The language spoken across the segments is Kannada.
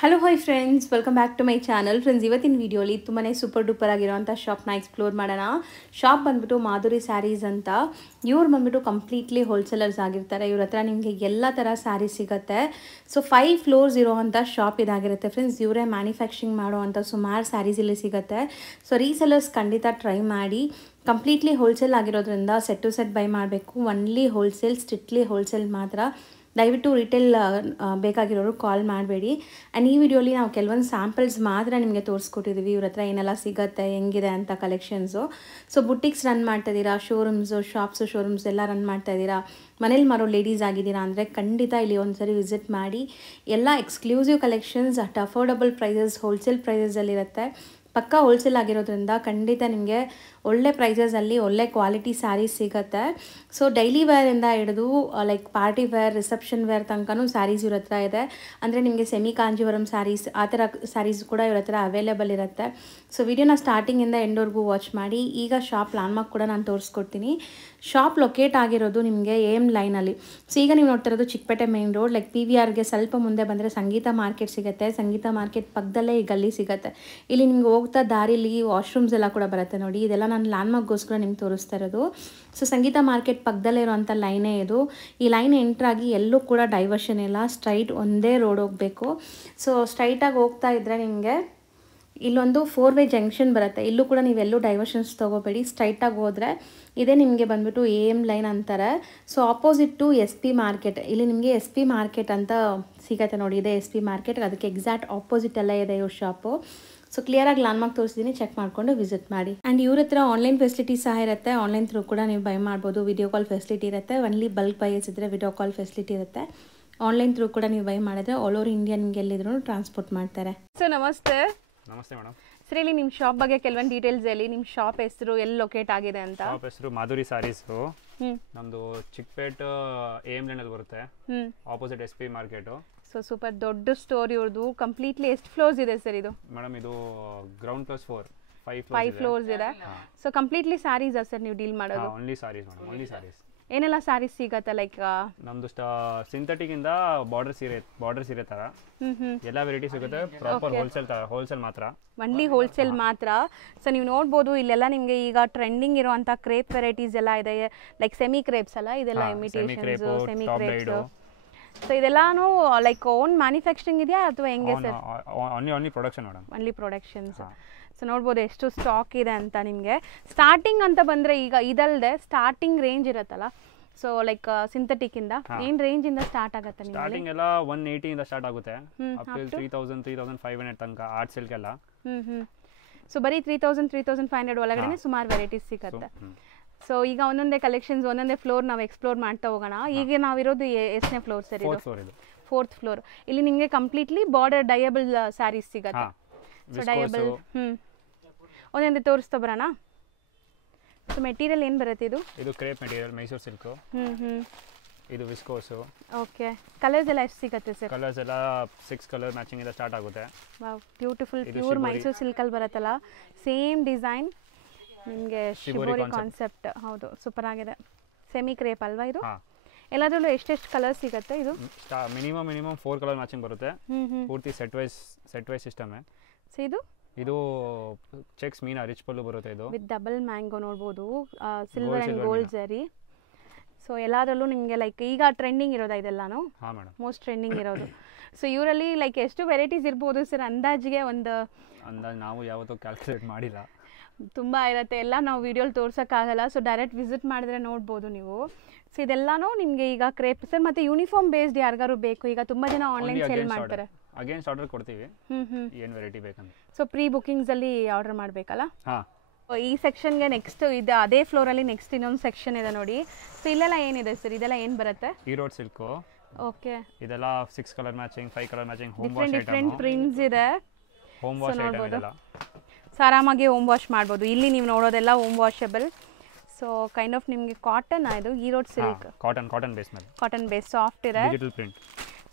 Hello hi friends, welcome back to my channel. Friends, ಇವತ್ತಿನ ವಿಡಿಯೋಲಿ ತುಂಬಾ ಸೂಪರ್ ಡೂಪರ್ ಆಗಿರೋಂಥ ಶಾಪ್ನ ಎಕ್ಸ್ಪ್ಲೋರ್ ಮಾಡೋಣ. ಶಾಪ್ ಬಂದ್ಬಿಟ್ಟು ಮಾಧುರಿ ಸ್ಯಾರೀಸ್ ಅಂತ. ಇವ್ರು ಬಂದ್ಬಿಟ್ಟು ಕಂಪ್ಲೀಟ್ಲಿ ಹೋಲ್ಸೇಲರ್ಸ್ ಆಗಿರ್ತಾರೆ. ಇವ್ರ ಹತ್ರ ನಿಮಗೆ ಎಲ್ಲ ಥರ ಸ್ಯಾರೀಸ್ ಸಿಗುತ್ತೆ. ಸೊ 5 ಫ್ಲೋರ್ಸ್ ಇರೋವಂಥ ಶಾಪ್ ಇದಾಗಿರುತ್ತೆ ಫ್ರೆಂಡ್ಸ್. ಇವರೇ ಮ್ಯಾನುಫ್ಯಾಕ್ಚರಿಂಗ್ ಮಾಡೋವಂಥ ಸುಮಾರು ಸ್ಯಾರೀಸ್ ಇಲ್ಲಿ ಸಿಗುತ್ತೆ. ಸೊ ರೀಸೆಲರ್ಸ್ ಖಂಡಿತ ಟ್ರೈ ಮಾಡಿ. ಕಂಪ್ಲೀಟ್ಲಿ ಹೋಲ್ಸೇಲ್ ಆಗಿರೋದ್ರಿಂದ ಸೆಟ್ ಟು ಸೆಟ್ ಬೈ ಮಾಡಬೇಕು. ಒನ್ಲಿ ಹೋಲ್ಸೇಲ್, ಸ್ಟ್ರಿಕ್ಟ್ಲಿ ಹೋಲ್ಸೇಲ್ ಮಾತ್ರ. ದಯವಿಟ್ಟು ರಿಟೇಲ್ ಬೇಕಾಗಿರೋರು ಕಾಲ್ ಮಾಡಬೇಡಿ. ಆ್ಯಂಡ್ ಈ ವಿಡಿಯೋಲಿ ನಾವು ಕೆಲವೊಂದು ಸ್ಯಾಂಪಲ್ಸ್ ಮಾತ್ರ ನಿಮಗೆ ತೋರಿಸ್ಕೊಟ್ಟಿದ್ದೀವಿ. ಇವ್ರ ಹತ್ರ ಏನೆಲ್ಲ ಸಿಗುತ್ತೆ, ಹೆಂಗಿದೆ ಅಂತ ಕಲೆಕ್ಷನ್ಸು. ಸೊ ಬುಟಿಕ್ಸ್ ರನ್ ಮಾಡ್ತಾಯಿದ್ದೀರಾ, ಶೋರೂಮ್ಸು, ಶೋರೂಮ್ಸ್ ಎಲ್ಲ ರನ್ ಮಾಡ್ತಾಯಿದ್ದೀರಾ, ಮನೇಲಿ ಮಾರೋ ಲೇಡೀಸ್ ಆಗಿದ್ದೀರಾ ಅಂದರೆ ಖಂಡಿತ ಇಲ್ಲಿ ಒಂದ್ಸರಿ ವಿಸಿಟ್ ಮಾಡಿ. ಎಲ್ಲ exclusive collections at affordable prices, wholesale ಪ್ರೈಸಸಲ್ಲಿರುತ್ತೆ. ಪಕ್ಕಾ ಹೋಲ್ಸೇಲ್ ಆಗಿರೋದ್ರಿಂದ ಖಂಡಿತ ನಿಮಗೆ ಒಳ್ಳೆ ಪ್ರೈಸಸಲ್ಲಿ ಒಳ್ಳೆ ಕ್ವಾಲಿಟಿ ಸ್ಯಾರೀಸ್ ಸಿಗುತ್ತೆ. ಸೊ ಡೈಲಿ ವೇರಿಂದ ಹಿಡಿದು like party wear, reception wear ತನಕನೂ ಸ್ಯಾರೀಸ್ ಇವ್ರ ಹತ್ರ ಇದೆ. ಅಂದರೆ ನಿಮಗೆ ಸೆಮಿ ಕಾಂಜೀವರಂ ಸ್ಯಾರೀಸ್, ಆ ಥರ ಸ್ಯಾರೀಸ್ ಕೂಡ ಇವ್ರ ಹತ್ರ ಅವೈಲೇಬಲ್ ಇರುತ್ತೆ. ಸೊ ವಿಡಿಯೋನ ಸ್ಟಾರ್ಟಿಂಗಿಂದ ಎಂಡ್ವರೆಗೂ ವಾಚ್ ಮಾಡಿ. ಈಗ ಶಾಪ್ ಲ್ಯಾಂಡ್ಮಾರ್ಕ್ ಕೂಡ ನಾನು ತೋರಿಸ್ಕೊಡ್ತೀನಿ. ಶಾಪ್ ಲೊಕೇಟ್ ಆಗಿರೋದು ನಿಮಗೆ AM ಲೈನಲ್ಲಿ. ಸೊ ಈಗ ನೀವು ನೋಡ್ತಿರೋದು ಚಿಕ್ಕಪೇಟೆ ಮೇನ್ ರೋಡ್. ಲೈಕ್ PVRಗೆ ಸ್ವಲ್ಪ ಮುಂದೆ ಬಂದರೆ ಸಂಗೀತ ಮಾರ್ಕೆಟ್ ಸಿಗುತ್ತೆ. ಸಂಗೀತ ಮಾರ್ಕೆಟ್ ಪಕ್ಕದಲ್ಲೇ ಈ ಗಲ್ಲಿ ಸಿಗುತ್ತೆ. ಇಲ್ಲಿ ನಿಮ್ಗೆ ಹೋಗ್ತಾ ದಾರಿಲಿ ವಾಶ್ರೂಮ್ಸ್ ಎಲ್ಲ ಕೂಡ ಬರುತ್ತೆ ನೋಡಿ. ಇದೆಲ್ಲ ನಾನು ಲ್ಯಾಂಡ್ಮಾರ್ಕ್ಗೋಸ್ಕರ ನಿಮ್ಗೆ ತೋರಿಸ್ತಾ ಇರೋದು. ಸೊ ಸಂಗೀತ ಮಾರ್ಕೆಟ್ ಪಕ್ಕದಲ್ಲೇ ಇರುವಂಥ ಲೈನೇ ಇದು. ಈ ಲೈನ್ ಎಂಟ್ರಾಗಿ ಎಲ್ಲೂ ಕೂಡ ಡೈವರ್ಷನ್ ಇಲ್ಲ, ಸ್ಟ್ರೈಟ್ ಒಂದೇ ರೋಡ್ ಹೋಗಬೇಕು. ಸೊ ಸ್ಟ್ರೈಟಾಗಿ ಹೋಗ್ತಾ ಇದ್ದರೆ ನಿಮಗೆ ಇಲ್ಲೊಂದು 4-ವೇ ಜಂಕ್ಷನ್ ಬರುತ್ತೆ. ಇಲ್ಲೂ ಕೂಡ ನೀವೆಲ್ಲೂ ಡೈವರ್ಷನ್ಸ್ ತೊಗೋಬೇಡಿ, ಸ್ಟ್ರೈಟಾಗಿ ಹೋದರೆ ಇದೇ ನಿಮಗೆ ಬಂದ್ಬಿಟ್ಟು AM ಲೈನ್ ಅಂತಾರೆ. So opposite to SP market. ಇಲ್ಲಿ ನಿಮಗೆ SP ಮಾರ್ಕೆಟ್ ಅಂತ ಸಿಗುತ್ತೆ ನೋಡಿ. ಇದೆ SP ಮಾರ್ಕೆಟ್, ಅದಕ್ಕೆ ಎಕ್ಸಾಕ್ಟ್ ಆಪೋಸಿಟಲ್ಲೇ ಇದೆ ಇವ್ರ ಶಾಪು. ಸೊ ಕ್ಲಿಯರಾಗಿ ಲ್ಯಾಂಡ್ಮಾರ್ಕ್ ತೋರಿಸಿದ್ದೀನಿ, ಚೆಕ್ ಮಾಡಿಕೊಂಡು ವಿಸಿಟ್ ಮಾಡಿ. ಆ್ಯಂಡ್ ಇವ್ರ ಹತ್ರ ಆನ್ಲೈನ್ ಫೆಸಿಲಿಟಿ ಸಹ ಇರುತ್ತೆ. ಆನ್ಲೈನ್ ಥ್ರೂ ಕೂಡ ನೀವು ಬೈ ಮಾಡ್ಬೋದು. ವಿಡಿಯೋ ಕಾಲ್ ಫೆಸಿಲಿಟಿ ಇರುತ್ತೆ. ಒನ್ಲಿ ಬಲ್ಕ್ ಬೈಸ್ ಇದ್ದರೆ ವಿಡಿಯೋ ಕಾಲ್ ಫೆಸಿಲಿಟಿ ಇರುತ್ತೆ. ಆನ್ಲೈನ್ ಥ್ರೂ ಕೂಡ ನೀವು ಬೈ ಮಾಡಿದ್ರೆ ಆಲ್ ಓವರ್ ಇಂಡಿಯಾ ನಿಮ್ಗೆ ಎಲ್ಲಿದ್ರು ಟ್ರಾನ್ಸ್ಪೋರ್ಟ್ ಮಾಡ್ತಾರೆ. ಸರ್ ನಮಸ್ತೆ. ನಮಸ್ತೆ ಮೇಡಮ್. ಸರ್ ಇಲ್ಲಿ ನಿಮ್ಮ ಶಾಪ್ ಬಗ್ಗೆ ಕೆಲವೊಂದು ಡೀಟೇಲ್ಸ್ ಹೇಳಿ. ನಿಮ್ಮ ಶಾಪ್ ಹೆಸರು, ಎಲ್ಲಿ ಲೊಕೇಟ್ ಆಗಿದೆ ಅಂತ. ಶಾಪ್ ಹೆಸರು ಮಾಧುರಿ ಸ್ಯಾರೀಸು. ನಮ್ದು ಚಿಕ್ಕಪೇಟ್ AM ಲೈನಲ್ಲಿ ಬರುತ್ತೆ, opposite SP market. So super ದೊಡ್ಡ ಸ್ಟೋರ್ ಇವ್ರದ್ದು. ಕಂಪ್ಲೀಟ್ಲಿ ಎಷ್ಟು ಫ್ಲೋರ್ಸ್ ಇದೆ ಸರ್ ಇದು? ಮೇಡಮ್ ಇದು ಗ್ರೌಂಡ್ +4 5 ಫ್ಲೋರ್ಸ್ ಇದೆ. ಸೊ ಕಂಪ್ಲೀಟ್ಲಿ ಸ್ಯಾರೀಸ್ ಸರ್ ನೀವು ಡೀಲ್ ಮಾಡೋದು? Only saris madam, only saris. ಏನೆಲ್ಲ ಸ್ಯಾರೀಸ್ ಸಿಗತ್ತೆ? ಲೈಕ್ ನಮ್ದು ಸಿಂಥೆಟಿಕ್ ಇಂದ ಬಾರ್ಡರ್ ಸೀರೆ ತರ ಎಲ್ಲ ವೆರೈಟಿ ಸಿಗುತ್ತೆ. ಪ್ರಾಪರ್ ಹೋಲ್ಸೇಲ್ ಮಾತ್ರ, ಒನ್ಲಿ ಹೋಲ್ಸೇಲ್ ಮಾತ್ರ. ಸೊ ನೀವು ನೋಡ್ಬೋದು ಇಲ್ಲೆಲ್ಲ ನಿಮಗೆ ಈಗ ಟ್ರೆಂಡಿಂಗ್ ಇರುವಂಥ ಕ್ರೇಪ್ ವೆರೈಟೀಸ್ ಎಲ್ಲ ಇದೆ. ಲೈಕ್ ಸೆಮಿ ಕ್ರೇಪ್ಸ್ ಅಲ್ಲ ಇದೆಲ್ಲ, ಇಮಿಟೇಷನ್ಸ್, ಸೆಮಿ ಕ್ರೇಪ್ಸ್. ಸೊ ಇದೆಲ್ಲಾನು ಲೈಕ್ ಓನ್ ಮ್ಯಾನುಫ್ಯಾಕ್ಚರಿಂಗ್ ಇದೆಯಾ ಅಥವಾ ಹೆಂಗೆ sir? Only production madam, only productions. So ನೋಡ್ಬೋದು ಎಷ್ಟು ಸ್ಟಾಕ್ ಇದೆ ಅಂತ. ನಿಮಗೆ ಸ್ಟಾರ್ಟಿಂಗ್ ಅಂತ ಬಂದರೆ ಈಗ ಇದಲ್ಲದೆ ಸ್ಟಾರ್ಟಿಂಗ್ ರೇಂಜ್ ಇರುತ್ತಲ್ಲ, ಸೊ ಲೈಕ್ ಸಿಂಥೆಟಿಕ್ ಇಂದ ಏನು ರೇಂಜ್ ಇಂದ ಸ್ಟಾರ್ಟ್ ಆಗುತ್ತೆ ನಿಮಗೆ? ಸ್ಟಾರ್ಟಿಂಗ್ ಎಲ್ಲ 180 ಇಂದ ಸ್ಟಾರ್ಟ್ ಆಗುತ್ತೆ, ಅಪ್ ಟು 3000 3500 ತನಕ ಆರ್ಟ್ ಸಿಲ್ಕ್ ಎಲ್ಲ. ಸೊ ಬರೀ 3000 3500 ಒಳಗಡೆ ಸುಮಾರು ವೆರೈಟೀಸ್ ಸಿಗುತ್ತೆ. ಸೊ ಈಗ ಒಂದೊಂದೇ ಕಲೆಕ್ಷನ್ಸ್, ಒಂದೊಂದೇ ಫ್ಲೋರ್ ನಾವು ಎಕ್ಸ್ಪ್ಲೋರ್ ಮಾಡ್ತಾ ಹೋಗೋಣ. ಈಗ ನಾವಿರೋದು ಎಷ್ಟನೇ ಫ್ಲೋರ್ ಸರ್? ಇದು 4th ಫ್ಲೋರ್. ಇಲ್ಲಿ ನಿಮಗೆ ಕಂಪ್ಲೀಟ್ಲಿ ಬಾರ್ಡರ್ ಡಯಬಲ್ ಸ್ಯಾರೀಸ್ ಸಿಗುತ್ತೆ. ಸೊ ಡಯಬಲ್ ಒಂದೊಂದೇ ತೋರಿಸ್ತಾ ಬರೋಣ. ಸೊ ಮೆಟೀರಿಯಲ್ ಏನು ಬರುತ್ತೆ ಇದು? ಇದು ಕ್ರೇಪ್ ಮೆಟೀರಿಯಲ್, ಮೈಸೂರು ಸಿಲ್ಕು. ಇದು ವಿಸ್ಕೋಸ್. ಓಕೆ. ಕಲರ್ಸ್ ಎಲ್ಲ ಎಷ್ಟು ಸಿಗುತ್ತೆ ಸರ್? ಕಲರ್ಸ್ ಎಲ್ಲ 6 ಕಲರ್ ಮ್ಯಾಚಿಂಗ್ ಇಂದ ಸ್ಟಾರ್ಟ್ ಆಗುತ್ತೆ. ವಾವ್, ಬ್ಯೂಟಿಫುಲ್ ಪ್ಯೂರ್ ಮೈಸೂರು ಸಿಲ್ಕಲ್ಲಿ ಬರುತ್ತಲ್ಲ, ಸೇಮ್ ಡಿಸೈನ್. ನಿಮಗೆ ಶಿಬೋರಿ ಕಾನ್ಸೆಪ್ಟ್. ಹೌದು, ಸೂಪರ್ ಆಗಿದೆ. ಸೆಮಿ ಕ್ರೇಪ್ ಅಲ್ವಾ ಇದು? ಎಲ್ಲದರಲ್ಲೂ ಎಷ್ಟೆಷ್ಟು ಕಲರ್ಸ್ ಸಿಗುತ್ತೆ ಇದು? ಮಿನಿಮಮ್ 4 ಕಲರ್ ಮ್ಯಾಚಿಂಗ್ ಬರುತ್ತೆ. ಪೂರ್ತಿ ಸೆಟ್ ವೈಸ್ ಸಿಸ್ಟಮ್. ಸೊ ಇದು ಚೆಕ್ಸ್ ಮೀನಾ ರಿಚ್ ಪಲ್ಲು ಬರುತ್ತೆ. ಇದು ವಿತ್ ಡಬಲ್ ಮ್ಯಾಂಗೋ ನೋಡ್ಬೋದು, ಸಿಲ್ವರ್ ಆ್ಯಂಡ್ ಗೋಲ್ಡ್ ಜರಿ. ಸೊ ಎಲ್ಲದರಲ್ಲೂ ನಿಮಗೆ ಲೈಕ್ ಈಗ ಟ್ರೆಂಡಿಂಗ್ ಇರೋದಾ ಇದೆಲ್ಲಾನು? ಹಾಂ ಮೇಡಮ್, ಮೋಸ್ಟ್ ಟ್ರೆಂಡಿಂಗ್ ಇರೋದು. ಸೊ ಇವರಲ್ಲಿ ಲೈಕ್ ಎಷ್ಟು ವೆರೈಟೀಸ್ ಇರ್ಬೋದು ಸರ್ ಅಂದಾಜಿಗೆ? ಅಂದಾಜು ನಾವು ಯಾವತ್ತೂ ಕ್ಯಾಲ್ಕುಲೇಟ್ ಮಾಡಿಲ್ಲ, ತುಂಬ ಇರುತ್ತೆ. ಎಲ್ಲ ನಾವು ವಿಡಿಯೋಲಿ ತೋರ್ಸೋಕ್ಕಾಗಲ್ಲ. ಸೊ ಡೈರೆಕ್ಟ್ ವಿಸಿಟ್ ಮಾಡಿದ್ರೆ ನೋಡ್ಬೋದು ನೀವು. ಸೊ ಇದೆಲ್ಲಾನು ನಿಮಗೆ ಈಗ ಕ್ರೇಪ್ ಸರ್. ಮತ್ತು ಯೂನಿಫಾರ್ಮ್ ಬೇಸ್ಡ್ ಯಾರಿಗಾರು ಬೇಕು, ಈಗ ತುಂಬ ಜನ ಆನ್ಲೈನ್ ಸೇಲ್ ಮಾಡ್ತಾರೆ. ಅಗೇನ್ಸ್ಟ್ ಆರ್ಡರ್ ಕೊಡ್ತೀವಿ, ಏನು ವೆರೈಟಿ ಬೇಕಂತ. ಸೊ ಪ್ರೀ ಬುಕಿಂಗ್ಸಲ್ಲಿ ಆರ್ಡರ್ ಮಾಡಬೇಕಲ್ಲ? ಹಾಂ. ಈ ಸೆಕ್ಷನ್ಗೆ ನೆಕ್ಸ್ಟ್ ಇದು ಅದೇ ಫ್ಲೋರಲ್ಲಿ ನೆಕ್ಸ್ಟ್ ಇನ್ನೊಂದು ಸೆಕ್ಷನ್ ಇದೆ ನೋಡಿ. ಸೊ ಇಲ್ಲೆಲ್ಲ ಏನಿದೆ ಸರ್? ಇದೆಲ್ಲ ಏನು ಬರುತ್ತೆ? ಈರೋಡ್ ಸಿಲ್ಕು. ಓಕೆ. ಇದೆಲ್ಲ 6 colour matching, 5 colour matching, home wash different prints ಇದೆ. ಹೋಮ್ ವಾಶ್ ಐಟಮ್ ಇದೆಲ್ಲ. ಸೊ ಆರಾಮಾಗಿ ಹೋಮ್ ವಾಶ್ ಮಾಡ್ಬೋದು. ಇಲ್ಲಿ ನೀವು ನೋಡೋದೆಲ್ಲ home washable. So kind of ನಿಮಗೆ ಕಾಟನ್ ಇದು ಈರೋಡ್ ಸಿಲ್ಕ್. ಕಾಟನ್ ಬೇಸ್ ಮೇಲೆ, ಕಾಟನ್ ಬೇಸ್ ಸಾಫ್ಟ್ ಇದೆ. ಡಿಜಿಟಲ್ ಪ್ರಿಂಟ್,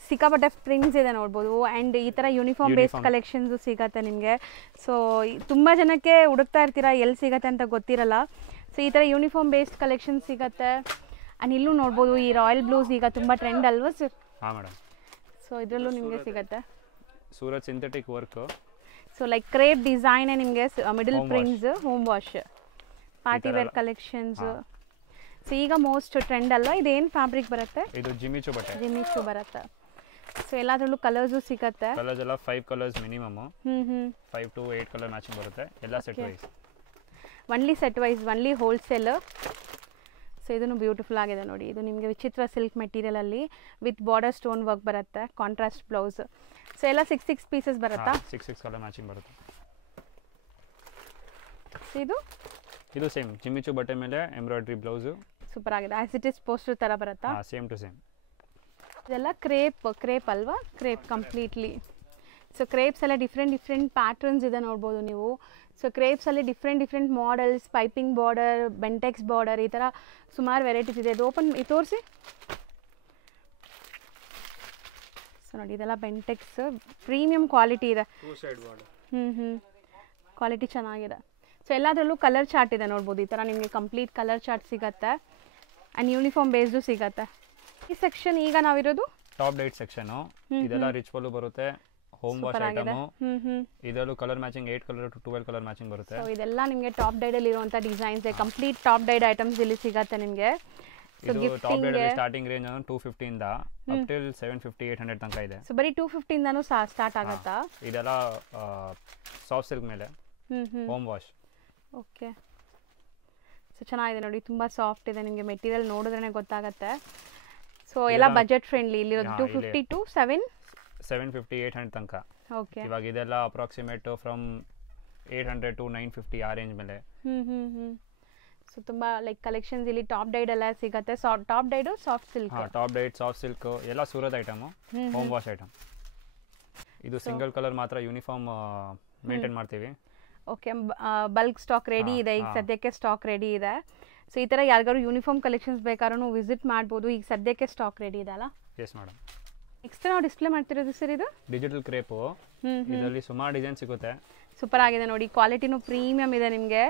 ಸಿಕ್ಕಾಪಟ್ಟೆ ಪ್ರಿಂಟ್ಸ್ ಇದೆ ನೋಡ್ಬೋದು. ಆ್ಯಂಡ್ ಈ ಥರ ಯೂನಿಫಾರ್ಮ್ ಬೇಸ್ಡ್ ಕಲೆಕ್ಷನ್ಸು ಸಿಗತ್ತೆ ನಿಮಗೆ. ಸೊ ತುಂಬ ಜನಕ್ಕೆ ಹುಡುಕ್ತಾ ಇರ್ತೀರಾ ಎಲ್ಲಿ ಸಿಗತ್ತೆ ಅಂತ ಗೊತ್ತಿರಲ್ಲ. ಸೊ ಈ ಥರ ಯೂನಿಫಾರ್ಮ್ ಬೇಸ್ಡ್ ಕಲೆಕ್ಷನ್ ಸಿಗತ್ತೆ. ಆ್ಯಂಡ್ ಇಲ್ಲೂ ನೋಡ್ಬೋದು ಈ ರಾಯಲ್ ಬ್ಲೂಸ್ ಈಗ ತುಂಬ ಟ್ರೆಂಡ್ ಅಲ್ವಾ ಸರ್? ಹಾಂ ಮೇಡಮ್. ಸೊ ಇದರಲ್ಲೂ ನಿಮಗೆ ಸಿಗತ್ತೆ. Surat synthetic work. So like crepe design ನಿಮಗೆ middle prints home wash party wear collections. So ಈಗ ಮೋಸ್ಟ್ ಟ್ರೆಂಡ್ ಅಲ್ವಾ, ಇದೇನು ಫ್ಯಾಬ್ರಿಕ್ ಬರುತ್ತೆ? ಇದು ಜಿಮಿಚು ಬಟ್ಟೆ. ಜಿಮಿಚು ಬರುತ್ತೆ. ಸೊ ಎಲ್ಲಾದ್ರಲ್ಲೂ ಕಲರ್ಸು ಸಿಗುತ್ತೆ. ಕಲರ್ಸ್ ಎಲ್ಲ 5 colours minimum. 5 to 8 colour matching ಬರುತ್ತೆ, ಎಲ್ಲ set wise. Only set wise, only wholesale. So ಇದನ್ನು ಬ್ಯೂಟಿಫುಲ್ ಆಗಿದೆ ನೋಡಿ. ಇದು ನಿಮಗೆ ವಿಚಿತ್ರ ಸಿಲ್ಕ್ ಮೆಟೀರಿಯಲಲ್ಲಿ ವಿತ್ ಬಾರ್ಡರ್ ಸ್ಟೋನ್ ವರ್ಕ್ ಬರುತ್ತೆ, ಕಾಂಟ್ರಾಸ್ಟ್ ಬ್ಲೌಸ್. ಸೊ ಎಲ್ಲ 6 ಪೀಸಸ್ ಬರುತ್ತಾ? 6 ಕಲರ್ ಮ್ಯಾಚಿಂಗ್ ಬರುತ್ತೆ. ಇದು ಸೇಮ್ ಜಿಮಿಚು ಬಟ್ಟೆ ಮೇಲೆ ಎಂಬ್ರಾಯ್ಡ್ರಿ ಬ್ಲೌಸು. ಸೂಪರ್ ಆಗಿದೆ. ಆಸ್ ಇಟ್ ಇಸ್ ಪೋಸ್ಟರ್ ಥರ ಬರುತ್ತಾ? Same to same. ಇದೆಲ್ಲ ಕ್ರೇಪ್ ಅಲ್ವಾ? Crepe completely. ಸೊ ಕ್ರೇಪ್ಸ್ ಎಲ್ಲ ಡಿಫ್ರೆಂಟ್ ಪ್ಯಾಟರ್ನ್ಸ್ ಇದೆ ನೋಡ್ಬೋದು ನೀವು. ಸೊ ಕ್ರೇಪ್ಸಲ್ಲಿ different models, piping border, Bentex border, ಈ ಥರ ಸುಮಾರು ವೆರೈಟೀಸ್ ಇದೆ. ಇದು ಓಪನ್ ತೋರಿಸಿ. ಸೊ ನೋಡಿ ಇದೆಲ್ಲ ಬೆಂಟೆಕ್ಸ್, ಪ್ರೀಮಿಯಂ ಕ್ವಾಲಿಟಿ ಇದೆ. ಕ್ವಾಲಿಟಿ ಚೆನ್ನಾಗಿದೆ. ಸೊ ಎಲ್ಲದರಲ್ಲೂ ಕಲರ್ ಚಾರ್ಟ್ ಇದೆ ನೋಡ್ಬೋದು. ಈ ಥರ ನಿಮಗೆ ಕಂಪ್ಲೀಟ್ ಕಲರ್ ಚಾರ್ಟ್ ಸಿಗುತ್ತೆ ಆ್ಯಂಡ್ ಯೂನಿಫಾರ್ಮ್ ಬೇಸ್ಡು ಸಿಗುತ್ತೆ. ಈ ಸೆಕ್ಷನ್ ಈಗ ನಾವಿರೋದು ಟಾಪ್ ಡೇಟ್ ಸೆಕ್ಷನ್. ಇದೆಲ್ಲ ರಿಚ್ ಪಲ್ಲು ಬರುತ್ತೆ, ಹೋಮ್ ವಾಶ್ ಐಟಮ್. ಇದರಲ್ಲೂ colour matching 8 colour to 12 colour matching ಬರುತ್ತೆ. ಸೊ ಇದೆಲ್ಲ ನಿಮಗೆ ಟಾಪ್ ಡೈಡ್ ಅಲ್ಲಿ ಇರುವಂತ designs, complete top dyed items ಇಲ್ಲಿ ಸಿಗುತ್ತೆ ನಿಮಗೆ. ಸೊ ಟಾಪ್ ಡೈಡ್ ಅಲ್ಲಿ ಸ್ಟಾರ್ಟಿಂಗ್ ರೇಂಜ್ 250 ಇಂದ ಅಪ್ ಟಿಲ್ 750 800 ತನಕ ಇದೆ. ಸೊ ಬರೀ 250 ಇಂದನೂ ಸ್ಟಾರ್ಟ್ ಆಗುತ್ತಾ? ಇದೆಲ್ಲ ಸಾಫ್ಟ್ ಸಿಲ್ಕ್ ಮೇಲೆ ಹೋಮ್ ವಾಶ್. ಓಕೆ. ಸೊ ಚೆನ್ನಾಗಿದೆ ನೋಡಿ, ತುಂಬಾ ಸಾಫ್ಟ್ ಇದೆ. ನಿಮಗೆ ಮೆಟೀರಿಯಲ್ ನೋಡಿದ್ರೇ ಗೊತ್ತಾಗುತ್ತೆ. ಸೊ ಎಲ್ಲ ಬಜೆಟ್ ಫ್ರೆಂಡ್ಲಿ ಇಲ್ಲಿರೋದು. 250 ಟು 750 800 ತನಕ. ಓಕೆ. ಇವಾಗ ಇದೆಲ್ಲ ಅಪ್ರಾಕ್ಸಿಮೇಟ್ ಫ್ರಮ್ 800 to 950 ಆ ರೇಂಜ್ ಮೇಲೆ. ಸೊ ತುಂಬಾ ಲೈಕ್ ಕಲೆಕ್ಷನ್ಸ್ ಇಲ್ಲಿ ಟಾಪ್ ಡೈಡ್ ಎಲ್ಲ ಸಿಗುತ್ತೆ. Top dyed soft silk. Top dyed soft silk ಎಲ್ಲ Surat item, home wash item. ಇದು ಸಿಂಗಲ್ ಕಲರ್ ಮಾತ್ರ ಯೂನಿಫಾರ್ಮ್ ಮೇಂಟೈನ್ ಮಾಡ್ತೀವಿ. ಓಕೆ. ಬಲ್ಕ್ ಸ್ಟಾಕ್ ರೆಡಿ ಇದೆ ಈಗ ಸದ್ಯಕ್ಕೆ, ಸ್ಟಾಕ್ ರೆಡಿ ಇದೆ. ಸೊ ಈ ಥರ ಯಾರಿಗಾರು ಯೂನಿಫಾರ್ಮ್ ಕಲೆಕ್ಷನ್ಸ್ ಬೇಕಾದ್ರೂ ವಿಸಿಟ್ ಮಾಡ್ಬೋದು. ಈಗ ಸದ್ಯಕ್ಕೆ ಸ್ಟಾಕ್ ರೆಡಿ ಇದೆ ಅಲ್ಲ? Yes madam. ನೆಕ್ಸ್ಟ್ ನಾವು ಡಿಸ್ಪ್ಲೇ ಮಾಡ್ತಿರೋದು ಸರ್ ಇದು ಡಿಜಿಟಲ್ ಕ್ರೇಪು. ಇದರಲ್ಲಿ ಸುಮಾರು ಡಿಸೈನ್ ಸಿಗುತ್ತೆ. ಸೂಪರ್ ಆಗಿದೆ ನೋಡಿ, ಕ್ವಾಲಿಟಿನೂ ಪ್ರೀಮಿಯಂ ಇದೆ ನಿಮಗೆ.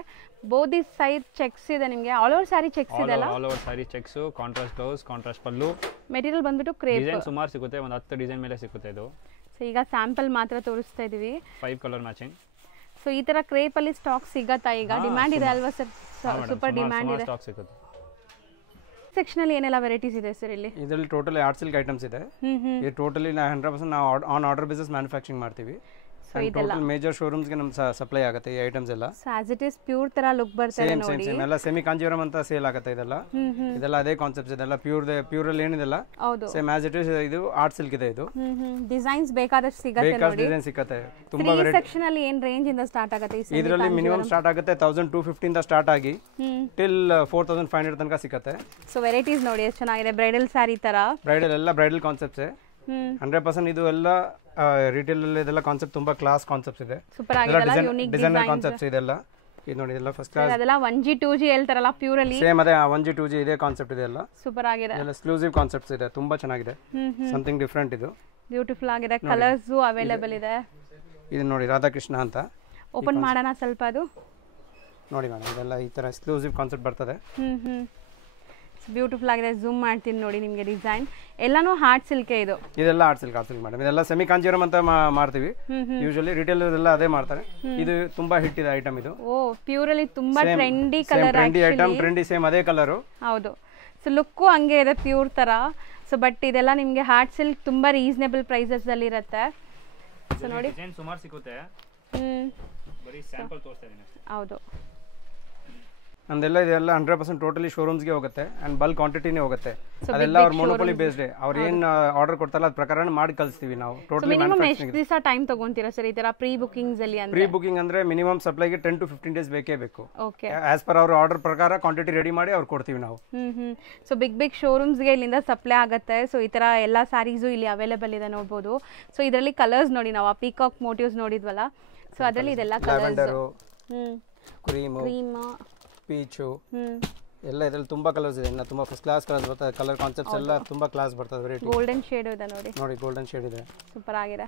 ಬೋದಿ ಸೈಡ್ ಚೆಕ್ಸ್ ಇದೆ ನಿಮಗೆ, ಆಲ್ ಓವರ್ ಸ್ಯಾರಿ ಚೆಕ್ಸ್ ಇದೆ ಅಲ್ಲ? All over sari checks, contrast blouse, contrast pallu. Material ಬಂದ್ಬಿಟ್ಟು ಕ್ರೇಪ್. ಡಿಸೈನ್ ಸುಮಾರು ಸಿಗುತ್ತೆ, ಒಂದು 10 ಡಿಸೈನ್ ಮೇಲೆ ಸಿಗುತ್ತೆ ಇದು. ಸೊ ಈಗ ಸ್ಯಾಂಪಲ್ ಮಾತ್ರ ತೋರಿಸ್ತಾ ಇದೀವಿ. 5 ಕಲರ್ ಮ್ಯಾಚಿಂಗ್. ಸೊ ಈ ತರ ಕ್ರೇಪ್ ಅಲ್ಲಿ ಸ್ಟಾಕ್ ಸಿಗತ್ತಾ ಈಗ? ಡಿಮ್ಯಾಂಡ್ ಇದೆ ಅಲ್ವಾ ಸರ್? ಸೂಪರ್ ಡಿಮ್ಯಾಂಡ್ ಇದೆ. ಸ್ಟಾಕ್ ಸಿಗುತ್ತೆ. ಸೆಕ್ಷನ್ ಅಲ್ಲಿ ಏನೆಲ್ಲ ವೆರೈಟೀಸ್ ಇದೆ ಸರ್ ಇಲ್ಲಿ? ಇದರಲ್ಲಿ ಟೋಟಲಿ ಆರ್ಟ್ ಸಿಲ್ಕ್ ಐಟಮ್ಸ್ ಇದೆ. ಇದು ಟೋಟಲಿ 100% ನಾವು ಆನ್ ಆರ್ಡರ್ ಬೇಸಿಸ್ ಮ್ಯಾನುಫ್ಯಾಕ್ಚರಿಂಗ್ ಮಾಡ್ತೀವಿ. ಟೋಟಲ್ ಮೇಜರ್ ಶೋರೂಮ್ಸ್ ಗೆ ನಮ್ಮ ಸಪ್ಲೈ ಆಗುತ್ತೆ ಈ ಐಟಮ್ಸ್ ಎಲ್ಲ. So as it is pure ತರ ಲುಕ್ ಬರ್ತದೆ ನೋಡಿ. ಸೇಮ್ ಎಲ್ಲ ಸೆಮಿ ಕಾಂಜೀವರಂ ಅಂತ ಸೇಲ್ ಆಗುತ್ತೆ ಇದೆಲ್ಲ. ಇದೆಲ್ಲ ಅದೇ ಕಾನ್ಸೆಪ್ಟ್ಸ್ ಇದೆಲ್ಲ ಪ್ಯೂರ್ ಅಲ್ಲಿ ಏನಿದೆಲ್ಲ ಸೇಮ್ ಆಸ್ ಇಟ್ ಇಸ್. ಇದು ಆರ್ಟ್ ಸಿಲ್ಕ್ ಇದೆ. ಇದು ಡಿಸೈನ್ಸ್ ಬೇಕಾದಷ್ಟು ಸಿಗುತ್ತೆ ನೋಡಿ. ಡಿಸೈನ್ ಸಿಗುತ್ತೆ ತುಂಬಾ ವೆರೈಟಿ. ಸೆಕ್ಷನ್ ಅಲ್ಲಿ ಏನು ರೇಂಜ್ ಇಂದ ಸ್ಟಾರ್ಟ್ ಆಗುತ್ತೆ? ಇದರಲ್ಲಿ ಮಿನಿಮಮ್ ಸ್ಟಾರ್ಟ್ ಆಗುತ್ತೆ 1250 ಇಂದ ಸ್ಟಾರ್ಟ್ ಆಗಿ ಟಿಲ್ 4500 ತನಕ ಸಿಗುತ್ತೆ. ಸೊ ವೆರೈಟೀಸ್ ನೋಡಿ ಎಷ್ಟು ಚೆನ್ನಾಗಿದೆ. ಬ್ರೈಡಲ್ ಸ್ಯಾರಿ ತರ, ಬ್ರೈಡಲ್ ಎಲ್ಲ ಬ್ರೈಡಲ್ ಕಾನ್ಸೆಪ್ಟ್ಸ್ 100%. ಇದು ಎಲ್ಲ ರಿಟೇಲ್ ಅಲ್ಲಿ ಇದೆಲ್ಲ ಕಾನ್ಸೆಪ್ಟ್ ತುಂಬಾ ಕ್ಲಾಸ್ ಕಾನ್ಸೆಪ್ಟ್ಸ್ ಇದೆ. ಸೂಪರ್ ಆಗಿದೆ. ಯೂನಿಕ್ ಡಿಸೈನರ್ ಕಾನ್ಸೆಪ್ಟ್ಸ್ ಇದೆಲ್ಲ. ಇದು ನೋಡಿ ಇದೆಲ್ಲ ಫಸ್ಟ್ ಕ್ಲಾಸ್. ಅದೆಲ್ಲ 1G 2G ಹೇಳ್ತಾರಲ್ಲ ಪ್ಯೂರ್ ಅಲ್ಲಿ. ಸೇಮ್ ಅದೇ 1G 2G ಇದೆ ಕಾನ್ಸೆಪ್ಟ್ ಇದೆ ಎಲ್ಲ. ಸೂಪರ್ ಆಗಿದೆ. ಎಲ್ಲ ಎಕ್ಸ್ಕ್ಲೂಸಿವ್ ಕಾನ್ಸೆಪ್ಟ್ಸ್ ಇದೆ, ತುಂಬಾ ಚೆನ್ನಾಗಿದೆ. ಸಮಥಿಂಗ್ ಡಿಫರೆಂಟ್ ಇದು. ಬ್ಯೂಟಿಫುಲ್ ಆಗಿದೆ. ಕಲರ್ಸ್ ಅವೈಲೇಬಲ್ ಇದೆ. ಇದು ನೋಡಿ ರಾಧಾಕೃಷ್ಣ ಅಂತ. ಓಪನ್ ಮಾಡೋಣ ಸ್ವಲ್ಪ ಅದು ನೋಡಿ ಮೇಡಮ್. ಇದೆಲ್ಲ ಈ ತರ ಎಕ್ಸ್ಕ್ಲೂಸಿವ್ ಕಾನ್ಸೆಪ್ಟ್ ಬರ್ತದೆ. ಬ್ಯೂಟಿಫುಲ್ ಆಗಿದೆ. ಝೂಮ್ ಮಾಡ್ತೀನಿ ನೋಡಿ ನಿಮಗೆ. ಡಿಸೈನ್ ಎಲ್ಲಾನು ಹಾರ್ಟ್ ಸಿಲ್ಕ್ ಇದು. ಇದೆಲ್ಲ ಆರ್ಟ್ ಸಿಲ್ಕ್ ಮೇಡಮ್. ಇದೆಲ್ಲ ಸೆಮಿ ಕಾಂಜೀವರಂ ಅಂತ ಮಾಡ್ತೀವಿ. ಯೂಶುವಲಿ ರಿಟೇಲರ್ ಎಲ್ಲ ಅದೇ ಮಾಡ್ತಾರೆ. ಇದು ತುಂಬಾ ಹಿಟ್ ಇದೆ ಐಟಮ್ ಇದು. ಓ ಪ್ಯೂರ್ ಅಲ್ಲಿ ತುಂಬಾ trendy colour. Trendy item, trendy same ಅದೇ ಕಲರ್. ಹೌದು. ಸೊ ಲುಕ್ಕು ಹಂಗೆ ಇದೆ ಪ್ಯೂರ್ ತರ. ಸೊ ಬಟ್ ಇದೆಲ್ಲ ನಿಮಗೆ ಹಾರ್ಟ್ ಸಿಲ್ಕ್ ತುಂಬಾ ರೀಸನೇಬಲ್ ಪ್ರೈಸಸ್ ಅಲ್ಲಿ ಇರುತ್ತೆ. ಸೊ ನೋಡಿ ಡಿಸೈನ್ ಸುಮಾರು ಸಿಗುತ್ತೆ. ಬರೀ ಸ್ಯಾಂಪಲ್ ತೋರಿಸ್ತಾ ಇದೀನಿ. ಹೌದು. ನಮ್ದೆಲ್ಲ ಇದೆಲ್ಲ 100% ಟೋಟಲಿ ಶೋರೂಮ್ಸ್ಗೆ ಹೋಗುತ್ತೆ ಅಂಡ್ ಬಲ್ಕ್ ಕ್ವಾಂಟಿಟಿನೇ ಹೋಗುತ್ತೆ. ಅದೆಲ್ಲ ಅವ್ರ ಮೊನೋಪೊಲಿ ಬೇಸ್ಡ್. ಅವ್ರು ಏನ್ ಆರ್ಡರ್ ಕೊಡ್ತಾರಲ್ಲ ಅದ್ರ ಪ್ರಕಾರ ಮಾಡಿ ಕಳಿಸ್ತೀವಿ ನಾವು. ಟೋಟಲಿ ಎಷ್ಟು ದಿವಸ ಟೈಮ್ ತಗೊಂತೀರಾ ಸರ್ ಈ ತರ ಪ್ರೀ ಬುಕಿಂಗ್ಸ್ ಅಲ್ಲಿ? ಅಂದ್ರೆ ಪ್ರೀ ಬುಕಿಂಗ್ ಅಂದ್ರೆ ಮಿನಿಮಮ್ ಸಪ್ಲೈಗೆ 10 to 15 ಡೇಸ್ ಬೇಕೇ ಬೇಕು. ಓಕೆ. ಆಸ್ ಪರ್ ಅವ್ರ ಆರ್ಡರ್ ಪ್ರಕಾರ ಕ್ವಾಂಟಿಟಿ ರೆಡಿ ಮಾಡಿ ಅವ್ರು ಕೊಡ್ತೀವಿ ನಾವು. ಸೊ ಬಿಗ್ ಶೋರೂಮ್ಸ್ಗೆ ಇಲ್ಲಿಂದ ಸಪ್ಲೈ ಆಗುತ್ತೆ. ಸೊ ಈ ತರ ಎಲ್ಲ ಸ್ಯಾರೀಸು ಇಲ್ಲಿ ಅವೈಲೇಬಲ್ ಇದೆ ನೋಡ್ಬೋದು. ಸೊ ಇದರಲ್ಲಿ ಕಲರ್ಸ್ ನೋಡಿ, ನಾವು ಆ ಪೀಕಾಕ್ ಮೋಟಿವ್ಸ್ ನೋಡಿದ್ವಲ್ಲ. ಸೊ ಅದರಲ್ಲಿ ಇದೆಲ್ಲ ಕಲರ್ಸ್, ಕ್ರೀಮ್, ಪೀಚು ಎಲ್ಲ ಇದರಲ್ಲಿ ತುಂಬಾ ಕಲರ್ಸ್ ಇದೆ. ತುಂಬಾ ಫಸ್ಟ್ ಕ್ಲಾಸ್ ಕಲರ್ಸ್ ಬರ್ತದೆ. ಕಲರ್ ಕಾನ್ಸೆಪ್ಟ್ಸ್ ಎಲ್ಲ ತುಂಬಾ ಕ್ಲಾಸ್ ಬರ್ತದೆ. ವೆರೈಟಿ ಗೋಲ್ಡನ್ ಶೇಡ್ ಇದೆ ನೋಡಿ. ನೋಡಿ ಗೋಲ್ಡನ್ ಶೇಡ್ ಇದೆ. ಸೂಪರ್ ಆಗಿದೆ.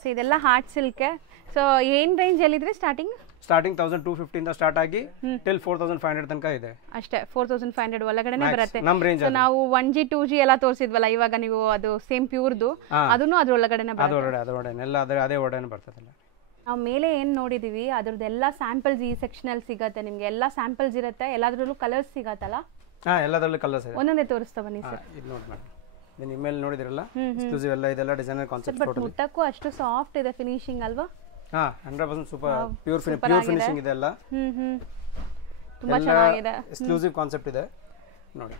ಸೊ ಇದೆಲ್ಲ ಹಾರ್ಟ್ ಸಿಲ್ಕ್. ಸೊ ಏನ್ ರೇಂಜ್ ಅಲ್ಲಿ ಇದ್ರೆ ಸ್ಟಾರ್ಟಿಂಗ್? ಸ್ಟಾರ್ಟಿಂಗ್ 1250 ಇಂದ ಸ್ಟಾರ್ಟ್ ಆಗಿ ಟಿಲ್ 4500 ತನಕ ಇದೆ ಅಷ್ಟೇ. 4500 ಒಳಗಡೆನೆ ಬರುತ್ತೆ. ನಮ್ ರೇಂಜ್ ಸೊ ನಾವು 1G 2G ಎಲ್ಲ ತೋರಿಸಿದ್ವಲ್ಲ, ಇವಾಗ ನೀವು ಅದು ಸೇಮ್ ಪ್ಯೂರ್ದು ಅದನ್ನು ಅದ್ರೊಳಗಡೆನೆ ಬರುತ್ತೆ. ಅದರೊಳಗಡೆ ಎಲ್ಲ ಅದೇ ಒಳಗಡೆ ಬರ್ತದಲ್ಲ. ನಾವು ಮೇಲೆ ಏನು ನೋಡಿದೀವಿ ಅದ್ರದ್ದೆಲ್ಲ ಸ್ಯಾಂಪಲ್ಸ್ ಈ ಸೆಕ್ಷನಲ್ಲಿ ಸಿಗತ್ತೆ ನಿಮಗೆ. ಎಲ್ಲ ಸ್ಯಾಂಪಲ್ಸ್ ಇರುತ್ತೆ, ಎಲ್ಲದ್ರಲ್ಲೂ ಕಲರ್ಸ್ ಸಿಗತ್ತಲ್ಲ? ಎಲ್ಲದರಲ್ಲೂ ಕಲರ್ಸ್ ಇದೆ. ಒಂದೊಂದೇ ತೋರಿಸ್ತಾ ಬನ್ನಿ ಸರ್. ಇದು ನೋಡಿ ಮೇಡಮ್, ಇದನ್ನ ಇಮೇಲ್ ನೋಡಿದಿರಲ್ಲ, ಎಕ್ಸ್ಕ್ಲೂಸಿವ್ ಎಲ್ಲ ಇದೆಲ್ಲ ಡಿಸೈನರ್ ಕಾನ್ಸೆಪ್ಟ್. ಬಟ್ ಮುಟ್ಟಕ್ಕೂ ಅಷ್ಟು ಸಾಫ್ಟ್ ಇದೆ ಫಿನಿಶಿಂಗ್ ಅಲ್ವಾ? 100% ಸೂಪರ್ ಪ್ಯೂರ್ ಫಿನಿಶಿಂಗ್ ಇದೆ ಎಲ್ಲ. ತುಂಬಾ ಚೆನ್ನಾಗಿದೆ. ಎಕ್ಸ್ಕ್ಲೂಸಿವ್ ಕಾನ್ಸೆಪ್ಟ್ ಇದೆ ನೋಡಿ.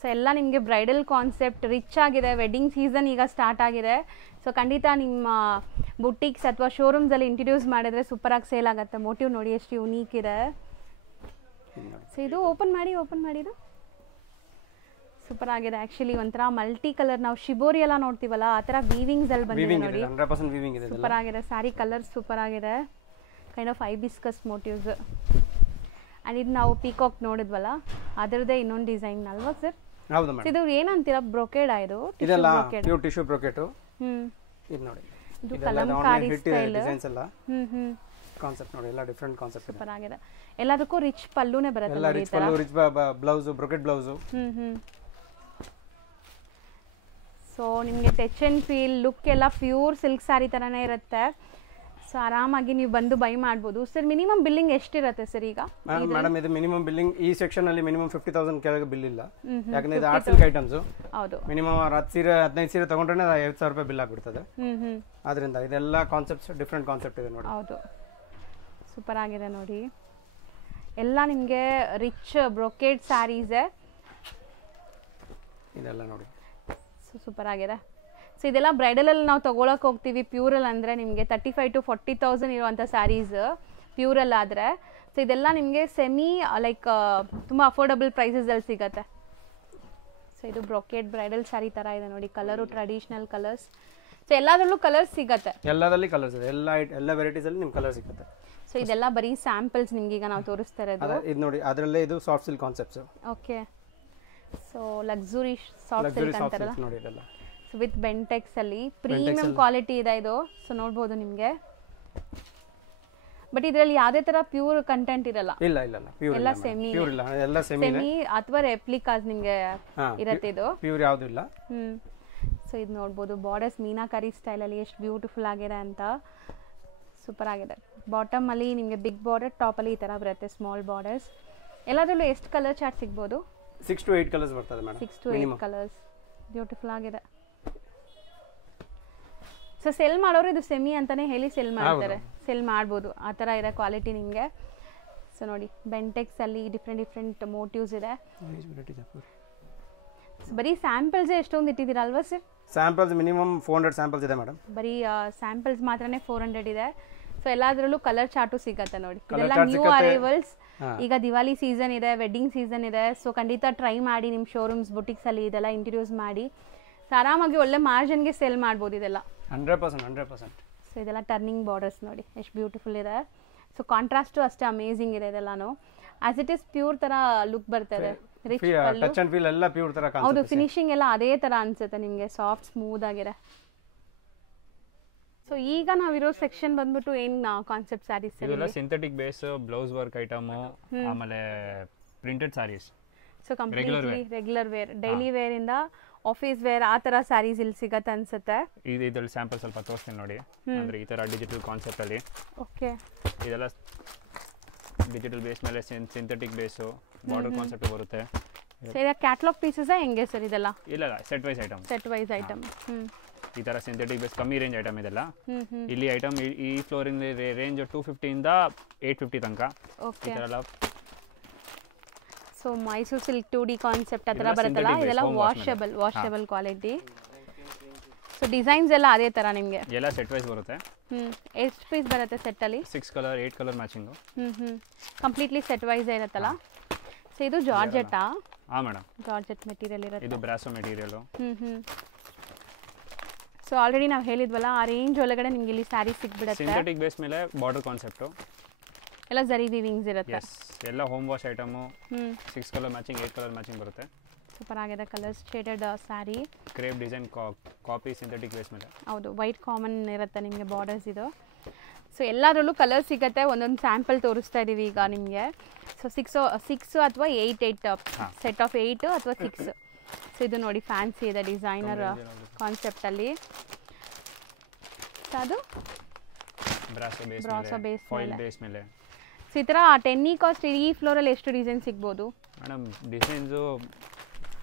ಸೊ ಎಲ್ಲ ನಿಮಗೆ ಬ್ರೈಡಲ್ ಕಾನ್ಸೆಪ್ಟ್ ರಿಚ್ ಆಗಿದೆ. ವೆಡ್ಡಿಂಗ್ ಸೀಸನ್ ಈಗ ಸ್ಟಾರ್ಟ್ ಆಗಿದೆ. ಸೊ ಖಂಡಿತ ನಿಮ್ಮ ಬುಟಿಕ್ಸ್ ಅಥವಾ ಶೋರೂಮ್ಸಲ್ಲಿ ಇಂಟ್ರೊಡ್ಯೂಸ್ ಮಾಡಿದ್ರೆ ಸೂಪರಾಗಿ ಸೇಲ್ ಆಗುತ್ತೆ. ಮೋಟಿವ್ ನೋಡಿ ಎಷ್ಟು ಯುನೀಕ್ ಇದೆ. ಸೊ ಇದು ಓಪನ್ ಮಾಡಿದ್ದು ಸೂಪರ್ ಆಗಿದೆ. ಆ್ಯಕ್ಚುಲಿ ಒಂಥರ ಮಲ್ಟಿ ಕಲರ್, ನಾವು ಶಿಬೋರಿ ಎಲ್ಲ ನೋಡ್ತೀವಲ್ಲ ಆ ಥರ ವೀವಿಂಗ್ಸ್ ಅಲ್ಲಿ ಬಂದಿದೆ ನೋಡಿ. 100% ವೀವಿಂಗ್ ಇದೆ. ಸೂಪರ್ ಆಗಿದೆ. ಸ್ಯಾರಿ ಕಲರ್ ಸೂಪರ್ ಆಗಿದೆ. Kind of hibiscus motives. And ಇದು ನಾವು ಪೀಕಾಕ್ ನೋಡಿದ್ವಲ್ಲ ಅದರದ್ದೇ ಇನ್ನೊಂದು ಡಿಸೈನ್ ಅಲ್ವಾ ಸರ್? ಹೌದು ಮೇಡಮ್. ಇದು ಏನಂತೀರಾ, ಬ್ರೊಕೇಡ್ ಇದು? ಇದೆಲ್ಲ ಪ್ಯೂರ್ ಟಿಶ್ಯೂ ಬ್ರೊಕೇಟ್. ಇದು ನೋಡಿ, ಇದು ಕಲಂಕಾರಿ ಸ್ಟೈಲ್ ಡಿಸೈನ್ಸ್ ಎಲ್ಲ. ಕಾನ್ಸೆಪ್ಟ್ ನೋಡಿ, ಎಲ್ಲ ಡಿಫರೆಂಟ್ ಕಾನ್ಸೆಪ್ಟ್ ಸೂಪರ್ ಆಗಿದೆ. ಎಲ್ಲದಕ್ಕೂ ರಿಚ್ ಪಲ್ಲುನೇ ಬರುತ್ತೆ ಎಲ್ಲ rich pallu, rich blouse, brocade blouse. So ನಿಮಗೆ ಟಚ್ ಅಂಡ್ ಫೀಲ್ ಲುಕ್ ಎಲ್ಲ ಪ್ಯೂರ್ ಸಿಲ್ಕ್ ಸ್ಯಾರಿ ಥರನೇ ಇರುತ್ತೆ. ಸೊ ಆರಾಮಾಗಿ ನೀವು ಬಂದು ಬೈ ಮಾಡ್ಬೋದು. ಸರ್ ಮಿನಿಮಮ್ ಬಿಲ್ಲಿಂಗ್ ಎಷ್ಟಿರುತ್ತೆ ಸರ್ ಈಗ? ಮೇಡಮ್ ಇದು ಮಿನಿಮಮ್ ಬಿಲ್ಲಿಂಗ್ ಈ ಸೆಕ್ಷನ್ ಅಲ್ಲಿ ಮಿನಿಮಮ್ 50,000 ಕೆಳಗೆ ಬಿಲ್ ಇಲ್ಲ. ಯಾಕಂದ್ರೆ ಇದು ಆರ್ಟ್ ಸಿಲ್ಕ್ ಐಟಮ್ಸ್. ಹೌದು. ಮಿನಿಮಮ್ 10 ಸೀರೆ 15 ಸೀರೆ ತಗೊಂಡ್ರೆ 50,000 ರೂಪಾಯಿ ಬಿಲ್ ಆಗ್ಬಿಡ್ತದೆ. ಆದ್ರಿಂದ ಇದೆಲ್ಲ ಕಾನ್ಸೆಪ್ಟ್ಸ್ ಡಿಫರೆಂಟ್ ಕಾನ್ಸೆಪ್ಟ್ ಇದೆ ನೋಡಿ. ಹೌದು, ಸೂಪರ್ ಆಗಿದೆ ನೋಡಿ. ಎಲ್ಲ ನಿಮಗೆ ರಿಚ್ ಬ್ರೊಕೇಡ್ ಸ್ಯಾರೀಸೇ ಇದೆಲ್ಲ ನೋಡಿ. ಸೂಪರ್ ಆಗಿದೆ. ಸೊ ಇದೆಲ್ಲ ಬ್ರೈಡಲಲ್ಲಿ ನಾವು ತೊಗೊಳಕ್ಕೆ ಹೋಗ್ತೀವಿ ಪ್ಯೂರಲ್ಲಿ ಅಂದರೆ ನಿಮಗೆ 35,000 to 40,000 ಇರುವಂಥ ಸ್ಯಾರೀಸ್ ಪ್ಯೂರಲ್ಲಿ ಆದರೆ. ಸೊ ಇದೆಲ್ಲ ನಿಮಗೆ ಸೆಮಿ ಲೈಕ್ ತುಂಬ ಅಫೋರ್ಡಬಲ್ ಪ್ರೈಸಸಲ್ಲಿ ಸಿಗುತ್ತೆ. ಸೊ ಇದು ಬ್ರೊಕೇಡ್ ಬ್ರೈಡಲ್ ಸ್ಯಾರಿ ಥರ ಇದೆ ನೋಡಿ. Colour traditional colours. ಸೊ ಎಲ್ಲದರಲ್ಲೂ ಕಲರ್ಸ್ ಸಿಗುತ್ತೆ. ಎಲ್ಲದಲ್ಲಿ ಕಲರ್ಸ್ ಇದೆ. ಎಲ್ಲ ವೆರೈಟೀಸ್ ಅಲ್ಲಿ ನಿಮ್ಗೆ ಕಲರ್ ಸಿಗುತ್ತೆ. ಸೊ ಇದೆಲ್ಲ ಬರೀ ಸ್ಯಾಂಪಲ್ಸ್ ನಿಮ್ಗೆ ಈಗ ನಾವು ತೋರಿಸ್ತಾ ಇರೋದು. ಇದು ನೋಡಿ, ಅದರಲ್ಲೇ ಇದು soft silk concepts. Okay. So luxury soft silk ಅಂತಾರಲ್ಲ ನೋಡಿ ಇದೆಲ್ಲ. ಸೊ ವಿತ್ ಬೆಂಟೆಕ್ಸ್ ಅಲ್ಲಿ ಪ್ರೀಮಿಯಂ ಕ್ವಾಲಿಟಿ ಇದೆ ಇದು. ಸೊ ನೋಡ್ಬೋದು ನಿಮಗೆ. ಬಟ್ ಇದರಲ್ಲಿ ಯಾವುದೇ ತರ ಪ್ಯೂರ್ ಕಂಟೆಂಟ್ ಇರಲ್ಲ. ಇಲ್ಲ ಪ್ಯೂರ್ ಎಲ್ಲ ಸೆಮಿ. ಪ್ಯೂರ್ ಇಲ್ಲ, ಎಲ್ಲ ಸೆಮಿ ಅಥವಾ ರೆಪ್ಲಿಕಾಸ್ ನಿಮಗೆ ಇರುತ್ತೆ ಇದು. ಪ್ಯೂರ್ ಯಾವುದು ಇಲ್ಲ. ಸೊ ಇದು ನೋಡ್ಬೋದು ಬಾರ್ಡರ್ಸ್ ಮೀನಾಕರಿ ಸ್ಟೈಲ್ ಅಲ್ಲಿ ಎಷ್ಟು ಬ್ಯೂಟಿಫುಲ್ ಆಗಿದೆ ಅಂತ. ಸೂಪರ್ ಆಗಿದೆ. ಬಾಟಮ್ ಅಲ್ಲಿ ನಿಮಗೆ ಬಿಗ್ ಬಾರ್ಡರ್, ಟಾಪ್ ಅಲ್ಲಿ ಈ ತರ ಬರುತ್ತೆ ಸ್ಮಾಲ್ ಬಾರ್ಡರ್ಸ್. ಎಲ್ಲದರಲ್ಲೂ ಎಷ್ಟು ಕಲರ್ ಚಾರ್ಟ್ ಸಿಗ್ಬೋದು? 6 to 8 ಕಲರ್ಸ್ ಬರ್ತದೆ ಮೇಡಮ್. 6 to 8 colours. ಬ್ಯೂಟಿಫುಲ್ ಆಗಿದೆ. ಸೊ ಸೆಲ್ ಮಾಡೋರು ಇದು ಸೆಮಿ ಅಂತಾನೆ ಹೇಳಿ ಸೆಲ್ ಮಾಡ್ತಾರೆ. ಸೆಲ್ ಮಾಡ್ಬೋದು, ಆ ಥರ ಇದೆ ಕ್ವಾಲಿಟಿ ನಿಮಗೆ. ಸೊ ನೋಡಿ ಬೆಂಟೆಕ್ಸ್ ಅಲ್ಲಿ ಡಿಫ್ರೆಂಟ್ ಮೋಟಿವ್ಸ್ ಇದೆ. ಬರೀ ಸ್ಯಾಂಪಲ್ಸ್ ಎಷ್ಟೊಂದು ಇಟ್ಟಿದ್ದೀರಾ ಅಲ್ವಾ ಸರ್? ಸ್ಯಾಂಪಲ್ಸ್ ಮಿನಿಮಮ್ 400 ಸ್ಯಾಂಪಲ್ಸ್ ಇದೆ ಮೇಡಮ್. ಬರೀ ಸ್ಯಾಂಪಲ್ಸ್ ಮಾತ್ರನೇ 400 ಇದೆ. ಸೊ ಎಲ್ಲದರಲ್ಲೂ ಕಲರ್ ಚಾರ್ಟು ಸಿಗತ್ತೆ ನೋಡಿ. ಇದೆಲ್ಲ ನ್ಯೂ ಅರೈವಲ್ಸ್. ಈಗ ದಿವಾಲಿ ಸೀಸನ್ ಇದೆ, ವೆಡ್ಡಿಂಗ್ ಸೀಸನ್ ಇದೆ. ಸೊ ಖಂಡಿತ ಟ್ರೈ ಮಾಡಿ ನಿಮ್ಮ ಶೋರೂಮ್ಸ್ ಬುಟಿಕ್ಸ್ ಅಲ್ಲಿ ಇದೆಲ್ಲ ಇಂಟ್ರೊಡ್ಯೂಸ್ ಮಾಡಿ. ಸೊ ಆರಾಮಾಗಿ ಒಳ್ಳೆ ಮಾರ್ಜಿನ್ಗೆ ಸೆಲ್ ಮಾಡ್ಬೋದು ಇದೆಲ್ಲ. 100%. ಸೊ ಇದೆಲ್ಲ ಟರ್ನಿಂಗ್ ಬಾರ್ಡರ್ಸ್ ನೋಡಿ ಎಷ್ಟು ಬ್ಯೂಟಿಫುಲ್ ಇದೆ. ಸೊ ಕಾಂಟ್ರಾಸ್ಟು ಅಷ್ಟೇ ಅಮೇಜಿಂಗ್ ಇದೆ ಇದೆಲ್ಲಾನು. ಆಸ್ ಇಟ್ ಇಸ್ ಪ್ಯೂರ್ ತರ ಲುಕ್ ಬರ್ತದೆ. ರಿಚ್ ಟಚ್ ಅಂಡ್ ಫೀಲ್ ಎಲ್ಲ ಪ್ಯೂರ್ ತರ ಕಾಣಿಸುತ್ತೆ. ಹೌದು, ಫಿನಿಶಿಂಗ್ ಎಲ್ಲ ಅದೇ ತರ ಅನ್ಸುತ್ತೆ ನಿಮಗೆ, ಸಾಫ್ಟ್ ಸ್ಮೂತ್ ಆಗಿದೆ. ಸೊ ಈಗ ನಾವಿರೋ ಸೆಕ್ಷನ್ ಬಂದ್ಬಿಟ್ಟು ಏನ್ ಕಾನ್ಸೆಪ್ಟ್ ಸ್ಯಾರೀಸ್? ಇದೆಲ್ಲ synthetic base blouse work item, ಆಮೇಲೆ printed saris. So completely regular wear, daily wear ಇಂದ ಆಫೀಸ್ ವೇರ್ ಆ ತರ ಸ್ಯಾರೀಸ್ ಇಲ್ಲಿ ಸಿಗತ್ತೆ ಅನ್ಸುತ್ತೆ. ಇದರಲ್ಲಿ ಸ್ಯಾಂಪಲ್ ಸ್ವಲ್ಪ ತೋರಿಸ್ತೀನಿ ನೋಡಿ. ಅಂದ್ರೆ ಈ ತರ ಡಿಜಿಟಲ್ ಕಾನ್ಸೆಪ್ಟ್ ಅಲ್ಲಿ. ಓಕೆ. ಇದೆಲ್ಲ ಡಿಜಿಟಲ್ ಬೇಸ್ ಮೇಲೆ ಸಿಂಥೆಟಿಕ್ ಬೇಸ್ ಬಾರ್ಡರ್ ಕಾನ್ಸೆಪ್ಟ್ ಬರುತ್ತೆ. ಸರ್ ಕ್ಯಾಟಲಾಗ್ ಪೀಸಸ್ ಹೆಂಗೆ ಸರ್ ಇದೆಲ್ಲ? ಇಲ್ಲ set wise item. Set wise item. ಈ ತರ ಸಿಂಥೆಟಿಕ್ ಬೇಸ್ ಕಮ್ಮಿ ರೇಂಜ್ ಐಟಮ್ ಇದೆಲ್ಲ. ಇಲ್ಲಿ ಐಟಮ್ ಈ ಫ್ಲೋರ್ ಇಂದ ರೇಂಜ್ 250 ಇಂದ 850 ತನಕ. ಓಕೆ. ಈ ತರ ಎಲ್ಲ so Mysuru silk 2D concept ಅದರ ಬರುತ್ತಲ್ಲ, ಇದೆಲ್ಲ ವಾಷಬಲ್ ಕ್ವಾಲಿಟಿ. ಸೊ ಡಿಸೈನ್ಸ್ ಎಲ್ಲ ಅದೇ ತರ ನಿಮಗೆ ಎಲ್ಲ ಸೆಟ್ ವೈಸ್ ಬರುತ್ತೆ. ಎಷ್ಟು ಪೀಸ್ ಬರುತ್ತೆ ಸೆಟ್ ಅಲ್ಲಿ? 6 colour 8 colour matching. Completely set wise ಇರುತ್ತಲ್ಲ. ಸೊ ಇದು ಜಾರ್ಜೆಟ್ಟಾ? ಹಾ ಮೇಡಮ್, ಜಾರ್ಜೆಟ್ ಮೆಟೀರಿಯಲ್ ಇರುತ್ತೆ. ಇದು ಬ್ರಾಸೋ ಮೆಟೀರಿಯಲ್. ಸೊ ಆಲ್ರೆಡಿ ನಾವು ಹೇಳಿದ್ವಲ್ಲ ಆ ರೇಂಜ್ ಒಳಗಡೆ ನಿಮಗೆ ಇಲ್ಲಿ ಸ್ಯಾರಿ ಸಿಗ್ಬಿಡುತ್ತೆ. ಸಿಂಥೆಟಿಕ್ ಬೇಸ್ ಮೇಲೆ ಬಾರ್ಡರ್ ಕಾನ್ಸೆಪ್ಟ್ ಎಲ್ಲ ಜರಿ ವೀವಿಂಗ್ಸ್ ಇರುತ್ತೆ. ಎಸ್, ಎಲ್ಲ home wash item. 6 colour matching 8 colour matching ಬರುತ್ತೆ. ಸೂಪರ್ ಆಗಿದೆ. Colours shaded sari, crepe design copy synthetic base ಮೇಲೆ. ಹೌದು, ವೈಟ್ ಕಾಮನ್ ಇರುತ್ತೆ ನಿಮಗೆ ಬಾರ್ಡರ್ಸ್ ಇದು. ಸೊ ಎಲ್ಲದರಲ್ಲೂ ಕಲರ್ ಸಿಗುತ್ತೆ, ಒಂದೊಂದು ಸ್ಯಾಂಪಲ್ ತೋರಿಸ್ತಾ ಇದ್ದೀವಿ ಈಗ ನಿಮಗೆ. ಸೊ ಸಿಕ್ಸ್ ಅಥವಾ 8 ಸೆಟ್ ಆಫ್ 8 ಅಥವಾ 6. ಸೊ ಇದು ನೋಡಿ ಫ್ಯಾನ್ಸಿ ಇದೆ ಡಿಸೈನರ್ ಕಾನ್ಸೆಪ್ಟಲ್ಲಿ. ಅದು ಬ್ರಾಸೋ ಬೇಸ್ ಮೇಲೆ. ಸೊ ಈ ಥರ 10 ಕಾಸ್ಟ್ ಈ ಫ್ಲೋರಲ್ಲಿ ಎಷ್ಟು ಡಿಸೈನ್ ಸಿಗ್ಬೋದು ಮೇಡಮ್? ಡಿಸೈನ್ಸು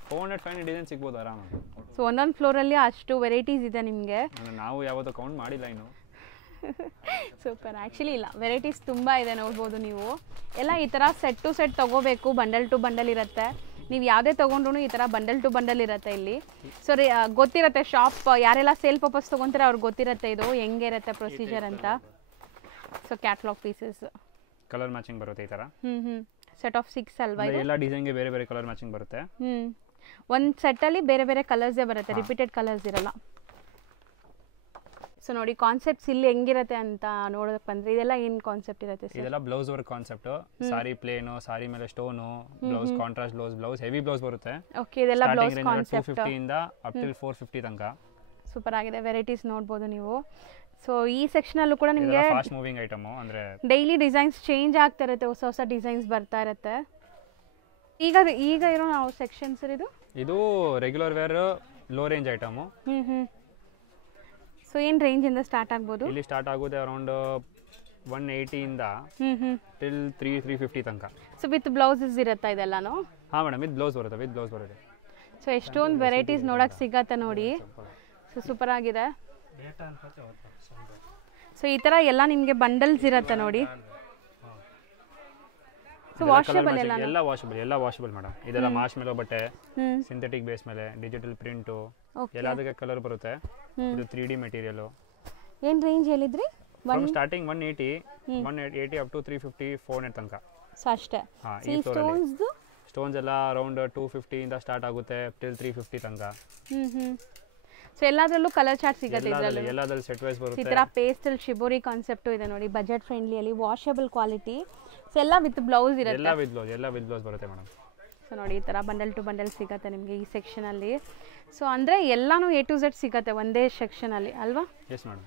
400-500 ಡಿಸೈನ್ ಸಿಗ್ಬೋದು ಆರಾಮಾಗಿ. ಸೊ ಒಂದೊಂದು ಫ್ಲೋರಲ್ಲಿ ಅಷ್ಟು ವೆರೈಟೀಸ್ ಇದೆ ನಿಮಗೆ. ನಾವು ಯಾವತ್ತೂ ಕೌಂಟ್ ಮಾಡಿಲ್ಲ ಇನ್ನು. ಸೂಪರ್. ಆ್ಯಕ್ಚುಲಿ ಇಲ್ಲ, ವೆರೈಟೀಸ್ ತುಂಬ ಇದೆ, ನೋಡ್ಬೋದು ನೀವು. ಎಲ್ಲ ಈ ಥರ ಸೆಟ್ ಟು ಸೆಟ್ ತೊಗೋಬೇಕು, ಬಂಡಲ್ ಟು ಬಂಡಲ್ ಇರುತ್ತೆ. ನೀವು ಯಾವುದೇ ತೊಗೊಂಡ್ರು ಈ ಥರ ಬಂಡಲ್ ಟು ಬಂಡಲ್ ಇರುತ್ತೆ ಇಲ್ಲಿ. ಸೊ ಗೊತ್ತಿರುತ್ತೆ ಶಾಪ್ ಯಾರೆಲ್ಲ ಸೇಲ್ ಪರ್ಪಸ್ ತೊಗೊತಾರೆ ಅವ್ರಿಗೆ ಗೊತ್ತಿರುತ್ತೆ ಇದು ಹೆಂಗೆ ಇರುತ್ತೆ ಪ್ರೊಸೀಜರ್ ಅಂತ. So catalogue pieces colour matching ಬರುತ್ತೆ ಈ ಥರ. ಸೆಟ್ ಆಫ್ 6 ಅಲ್ವಾ? ಎಲ್ಲ ಡಿಸೈನ್ಗೆ ಬೇರೆ ಬೇರೆ ಕಲರ್ ಮ್ಯಾಚಿಂಗ್ ಬರುತ್ತೆ. ಒಂದು ಸೆಟ್ಟಲ್ಲಿ ಬೇರೆ ಬೇರೆ ಕಲರ್ಸೇ ಬರುತ್ತೆ, ರಿಪೀಟೆಡ್ ಕಲರ್ಸ್ ಇರಲ್ಲ. ಸೊ ನೋಡಿ ಕಾನ್ಸೆಪ್ಟ್ಸ್ ಇಲ್ಲಿ ಹೆಂಗಿರುತ್ತೆ ಅಂತ ನೋಡೋದಕ್ಕೆ ಬಂದ್ರೆ ಇದೆಲ್ಲ ಏನು ಕಾನ್ಸೆಪ್ಟ್ ಇರುತ್ತೆ ಸರ್? ಇದೆಲ್ಲ ಬ್ಲೌಸ್ ವರ್ಕ್ ಕಾನ್ಸೆಪ್ಟ್. ಸಾರಿ ಪ್ಲೇನು, ಸಾರಿ ಮೇಲೆ stone, blouse contrast blouse heavy blouse ಬರುತ್ತೆ. ಓಕೆ, ಇದೆಲ್ಲ ಬ್ಲೌಸ್ ಕಾನ್ಸೆಪ್ಟ್ 250 ಇಂದ ಅಪ್ ಟಿಲ್ 450 ತನಕ. ಸೂಪರ್ ಆಗಿದೆ, ವೆರೈಟೀಸ್ ನೋಡ್ಬೋದು ನೀವು. ಸೊ ಈ ಸೆಕ್ಷನಲ್ಲೂ ಕೂಡ ನಿಮಗೆ ಫಾಸ್ಟ್ ಮೂವಿಂಗ್ ಐಟಮ್, ಅಂದ್ರೆ ಡೈಲಿ ಡಿಸೈನ್ಸ್ ಚೇಂಜ್ ಆಗ್ತಾ ಇರುತ್ತೆ, ಹೊಸ ಹೊಸ ಡಿಸೈನ್ಸ್ ಬರ್ತಾ ಇರುತ್ತೆ. ಈಗ ಇರೋ ನಾವು ಸೆಕ್ಷನ್ಸ್ ಇದು regular wear low range item. So ಏನು ರೇಂಜಿಂದ ಸ್ಟಾರ್ಟ್ ಆಗ್ಬೋದು? ಇಲ್ಲಿ ಸ್ಟಾರ್ಟ್ ಆಗೋದು ಅರೌಂಡ್ 180 ಇಂದ ಟಿಲ್ 350 ತನಕ. ಸೊ ವಿತ್ ಬ್ಲೌಸಸ್ ಇರುತ್ತಾ ಇದೆಲ್ಲಾನು? ಹಾಂ ಮೇಡಮ್, ವಿತ್ ಬ್ಲೌಸ್ ಬರುತ್ತೆ. ಸೊ ಎಷ್ಟೊಂದು ವೆರೈಟೀಸ್ ನೋಡೋಕೆ ಸಿಗತ್ತೆ ನೋಡಿ. ಸೊ ಸೂಪರ್ ಆಗಿದೆ. ಸೊ ಈ ಥರ ಎಲ್ಲ ನಿಮಗೆ ಬಂಡಲ್ಸ್ ಇರುತ್ತೆ ನೋಡಿ. ಸೊ ವಾಷಬಲ್ ಎಲ್ಲ ವಾಷಬಲ್ ಮೇಡಮ್. ಇದೆಲ್ಲ ಮಾಶ್ ಮೇಲೆ ಬಟ್ಟೆ, ಸಿಂಥೆಟಿಕ್ ಬೇಸ್ ಮೇಲೆ ಡಿಜಿಟಲ್ ಪ್ರಿಂಟು, ಎಲ್ಲದಕ್ಕೆ ಕಲರ್ ಬರುತ್ತೆ. ಇದು 3D ಮೆಟೀರಿಯಲ್. ಏನು ರೇಂಜ್ ಹೇಳಿದ್ರಿ? ಸ್ಟಾರ್ಟಿಂಗ್ 180 ಅಪ್ ಟು 350 400 ತನಕ. ಸೊ ಅಷ್ಟೇ. ಹಾಂ, ಈ ಸ್ಟೋನ್ಸ್ ಎಲ್ಲ ಅರೌಂಡ್ 250 ಇಂದ ಸ್ಟಾರ್ಟ್ ಆಗುತ್ತೆ ಟಿಲ್ 350 ತನಕ. ಸೊ ಎಲ್ಲದರಲ್ಲೂ ಕಲರ್ ಚಾರ್ಟ್ ಸಿಗುತ್ತೆ ಇದರಲ್ಲಿ. ಎಲ್ಲದರಲ್ಲಿ ಸೆಟ್ ವೈಸ್ ಬರುತ್ತೆ. ಈ ಥರ ಪೇಸ್ಟಲ್ ಶಿಬೋರಿ ಕಾನ್ಸೆಪ್ಟು ಇದೆ ನೋಡಿ, ಬಜೆಟ್ ಫ್ರೆಂಡ್ಲಿಯಲ್ಲಿ, ವಾಷಬಲ್ ಕ್ವಾಲಿಟಿ. ಸೊ ಎಲ್ಲ ವಿತ್ ಬ್ಲೌಸ್ ಇರುತ್ತೆ. ಎಲ್ಲ ವಿತ್ ಬ್ಲೌಸ್ ಬರುತ್ತೆ ಮೇಡಮ್. ಸೊ ನೋಡಿ ಈ ಥರ ಬಂಡಲ್ ಟು ಬಂಡಲ್ ಸಿಗುತ್ತೆ ನಿಮಗೆ ಈ ಸೆಕ್ಷನಲ್ಲಿ. ಸೊ ಅಂದರೆ ಎಲ್ಲನೂ A to Z ಸಿಗುತ್ತೆ ಒಂದೇ ಸೆಕ್ಷನಲ್ಲಿ ಅಲ್ವಾ? Yes madam.